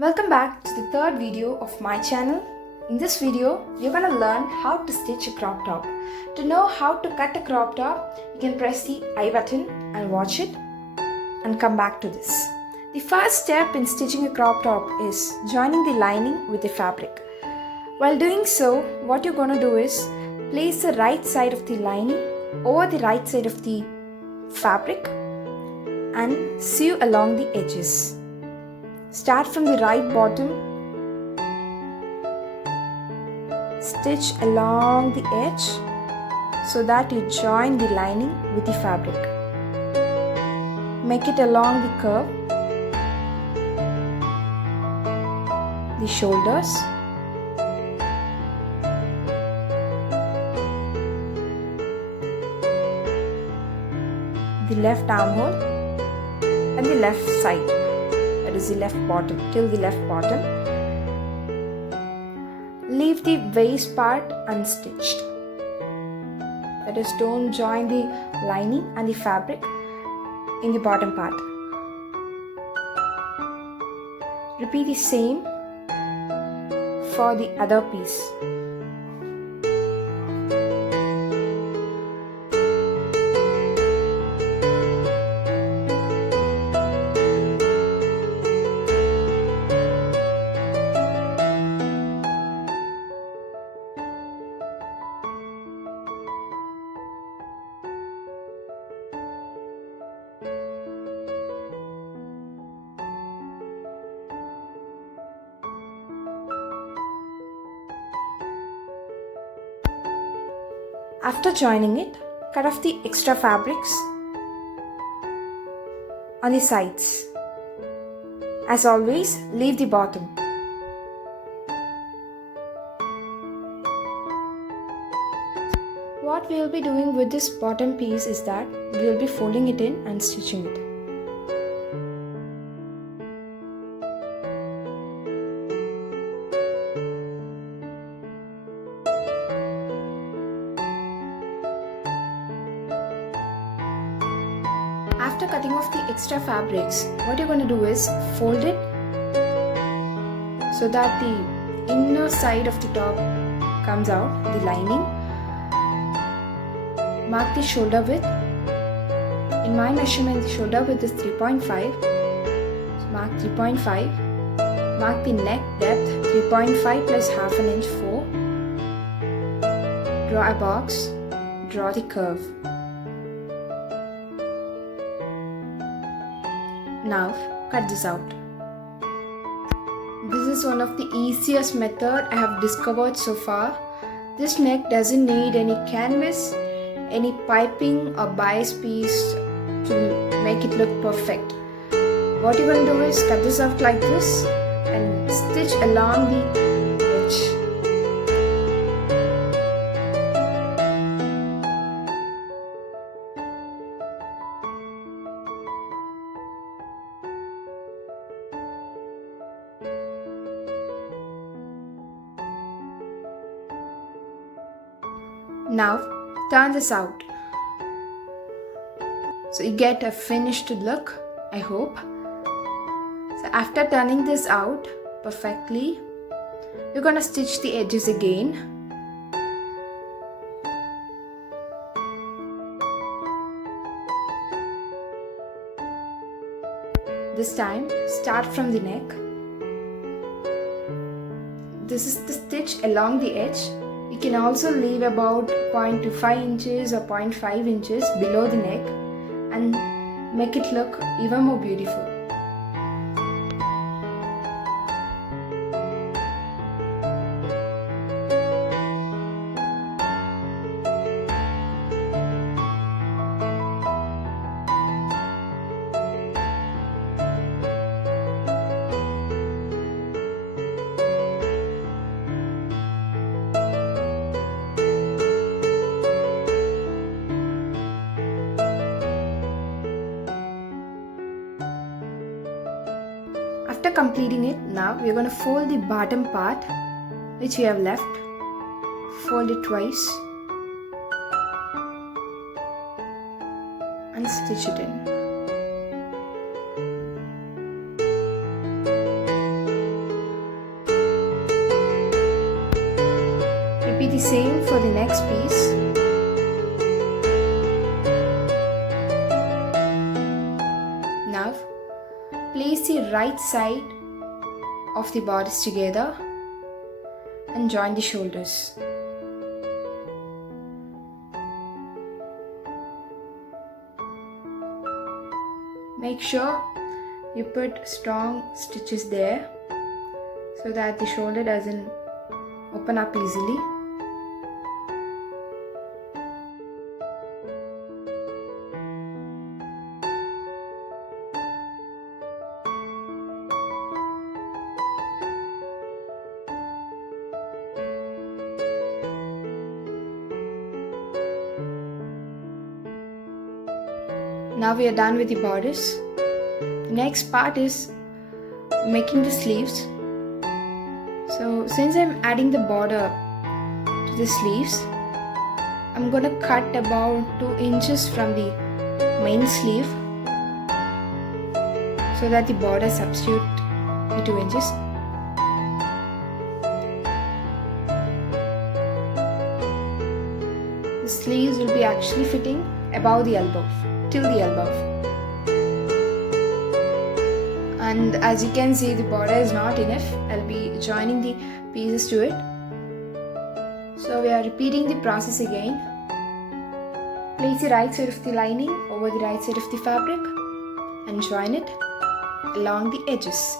Welcome back to the third video of my channel. In this video, you're going to learn how to stitch a crop top. To know how to cut a crop top, you can press the I button and watch it and come back to this. The first step in stitching a crop top is joining the lining with the fabric. While doing so, what you're going to do is place the right side of the lining over the right side of the fabric and sew along the edges. Start from the right bottom, stitch along the edge so that you join the lining with the fabric. Make it along the curve, the shoulders, the left armhole and the left side, that is the left bottom, till the left bottom. Leave the waist part unstitched, that is, don't join the lining and the fabric in the bottom part. Repeat the same for the other piece. After joining it, cut off the extra fabrics on the sides. As always, leave the bottom. What we will be doing with this bottom piece is that we will be folding it in and stitching it. After cutting off the extra fabrics, what you're going to do is fold it so that the inner side of the top comes out, the lining. Mark the shoulder width. In my measurement, the shoulder width is 3.5. So mark 3.5. Mark the neck depth, 3.5 plus half an inch, 4. Draw a box. Draw the curve. Now cut this out. This is one of the easiest method I have discovered so far. This neck doesn't need any canvas, any piping or bias piece to make it look perfect. What you're going to do is cut this out like this and stitch along the edge. Now turn this out. So you get a finished look, I hope. So after turning this out perfectly, you're gonna stitch the edges again. This time, start from the neck. This is the stitch along the edge. You can also leave about 0.25 inches or 0.5 inches below the neck and make it look even more beautiful. After completing it, now we are going to fold the bottom part which we have left. Fold it twice and stitch it in. Repeat the same for the next piece. Now, place the right side of the bodice together and join the shoulders. Make sure you put strong stitches there so that the shoulder doesn't open up easily. Now we are done with the bodice. The next part is making the sleeves. So since I'm adding the border to the sleeves, I'm gonna cut about 2 inches from the main sleeve so that the border substitute the 2 inches. The sleeves will be actually fitting above the elbow, till the elbow. And as you can see, the border is not enough. I'll be joining the pieces to it. So we are repeating the process again. Place the right side of the lining over the right side of the fabric and join it along the edges.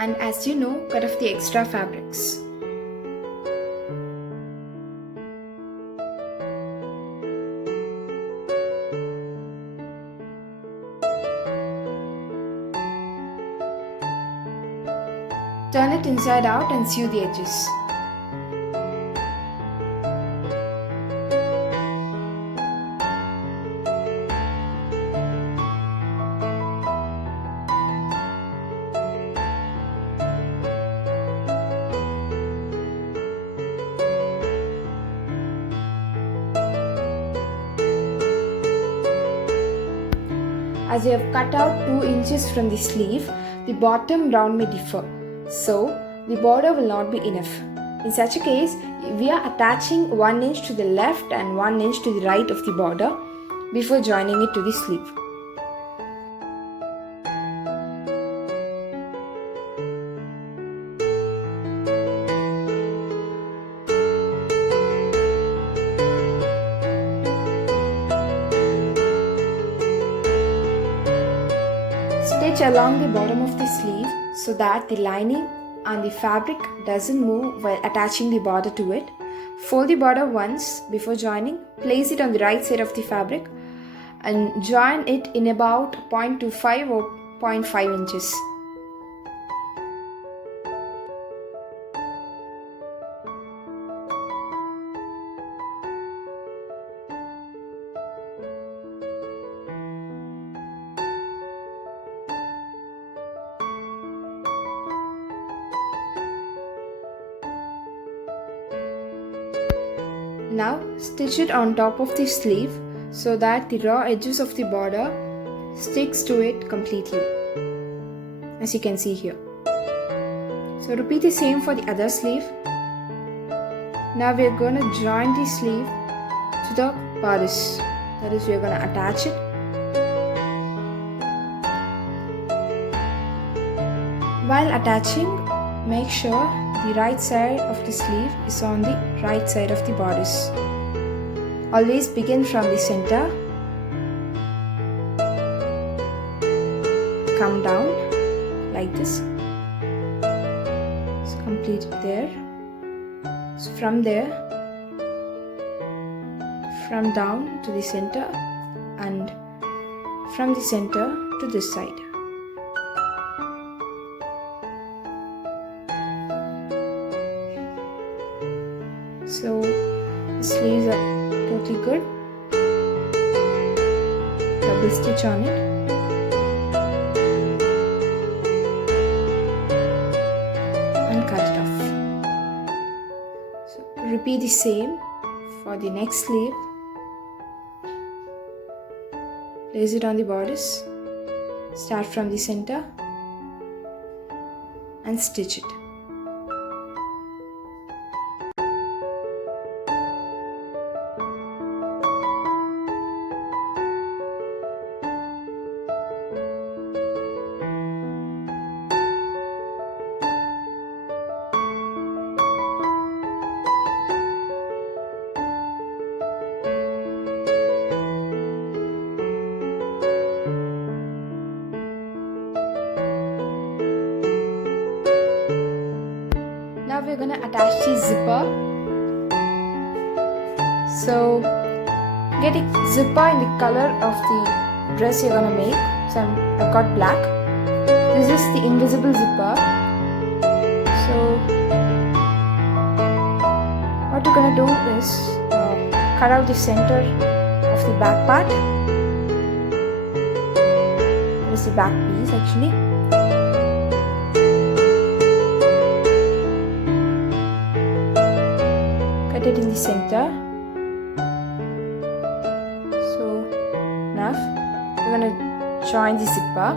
And as you know, cut off the extra fabrics. Turn it inside out and sew the edges. As you have cut out 2 inches from the sleeve, the bottom round may differ, so the border will not be enough. In such a case, we are attaching 1 inch to the left and 1 inch to the right of the border before joining it to the sleeve. Stitch along the bottom of the sleeve so that the lining and the fabric doesn't move while attaching the border to it. Fold the border once before joining, place it on the right side of the fabric and join it in about 0.25 or 0.5 inches. Now stitch it on top of the sleeve so that the raw edges of the border sticks to it completely, as you can see here. So repeat the same for the other sleeve. Now we are going to join the sleeve to the bodice, that is, we are going to attach it. While attaching, make sure the right side of the sleeve is on the right side of the bodice. Always begin from the center come down like this. So complete it there. So from there, from down to the center, and from the center to this side. So the sleeves are totally good. Double stitch on it. And cut it off. So repeat the same for the next sleeve. Place it on the bodice. Start from the center and stitch it. Now we're going to attach the zipper. So get a zipper in the color of the dress you're going to make. So I've got black. This is the invisible zipper. So what you're going to do is cut out the center of the back part. That is the back piece actually. Cut it in the center. So now we're going to join the zipper.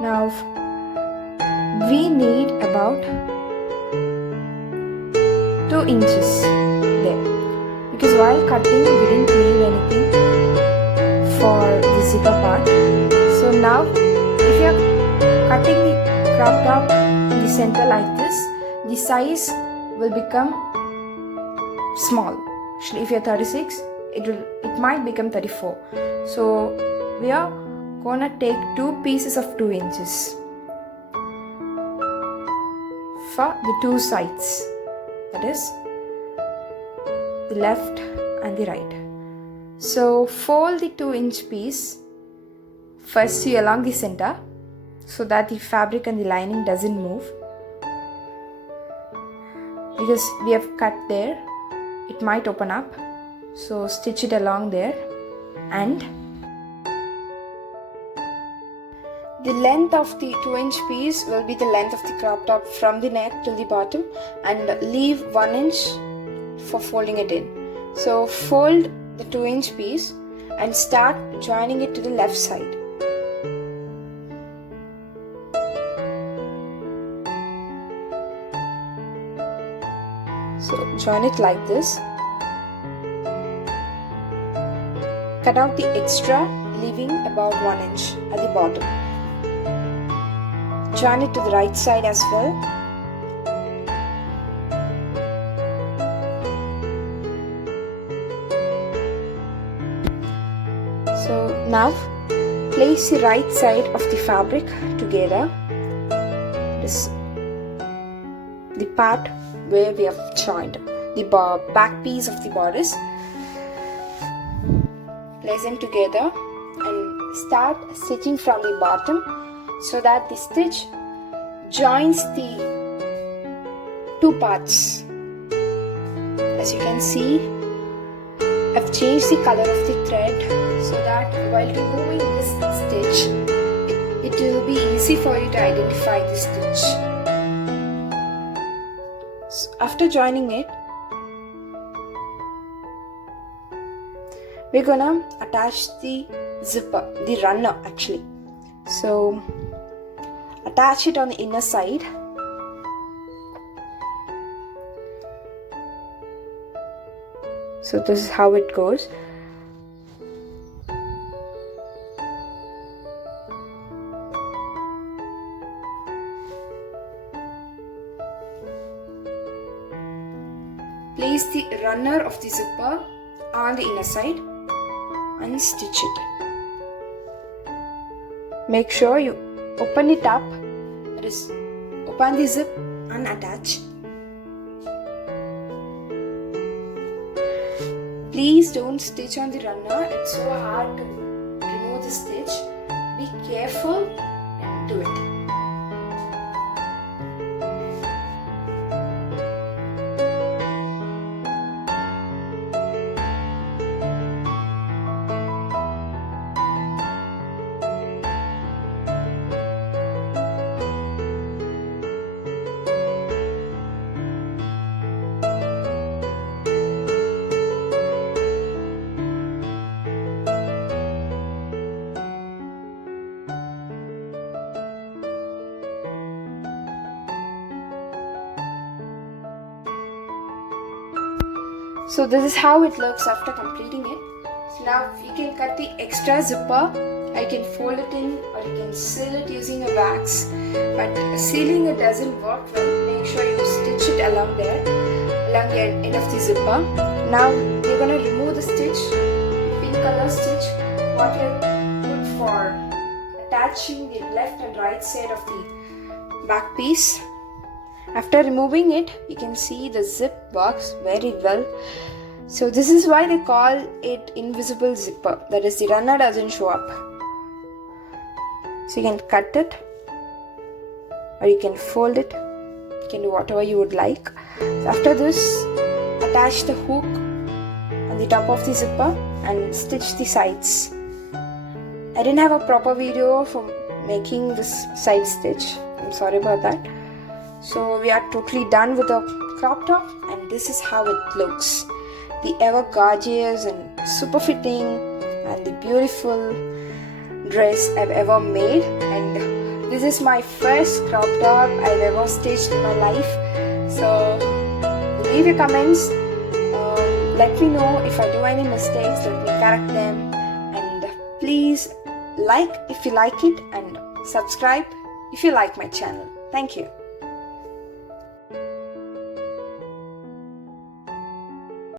Now we need about 2 inches there, because while cutting we didn't leave anything for the zipper part. So now if you are cutting the crop top in the center like this, the size will become small. Actually, if you are 36, it might become 34. So we are gonna take 2 pieces of 2 inches for the 2 sides, that is the left and the right. So fold the 2-inch piece first along the center, so that the fabric and the lining doesn't move, because we have cut there, it might open up. So stitch it along there, and the length of the 2-inch piece will be the length of the crop top from the neck till the bottom, and leave 1 inch for folding it in. So fold the 2-inch piece and start joining it to the left side. So join it like this. Cut out the extra, leaving about 1 inch at the bottom. Join it to the right side as well. So now place the right side of the fabric together. This the part where we have joined the back piece of the bodice. Place them together and start stitching from the bottom, so that the stitch joins the 2 parts. As you can see, I've changed the color of the thread, so that while removing this stitch, it will be easy for you to identify the stitch. So after joining it, we're gonna attach the zipper, the runner actually. So attach it on the inner side. So this is how it goes. Place the runner of the zipper on the inner side. and stitch it. Make sure you open it up, that is, open the zip and attach. Please don't stitch on the runner, it's so hard to remove the stitch. Be careful and do it. So this is how it looks after completing it. So now you can cut the extra zipper. I can fold it in or you can seal it using a wax. But sealing it doesn't work well. Make sure you stitch it along there, along the end of the zipper. Now we're going to remove the stitch, pink color stitch, what we put for attaching the left and right side of the back piece. After removing it, you can see the zip works very well. So this is why they call it invisible zipper. That is, the runner doesn't show up. So you can cut it or you can fold it. You can do whatever you would like. So after this, attach the hook on the top of the zipper and stitch the sides. I didn't have a proper video for making this side stitch. I'm sorry about that. So we are totally done with the crop top and this is how it looks. The ever gorgeous and super fitting and the beautiful dress I've ever made, and this is my first crop top I've ever stitched in my life. So leave your comments, let me know if I do any mistakes, let me correct them, and please like if you like it and subscribe if you like my channel. Thank you.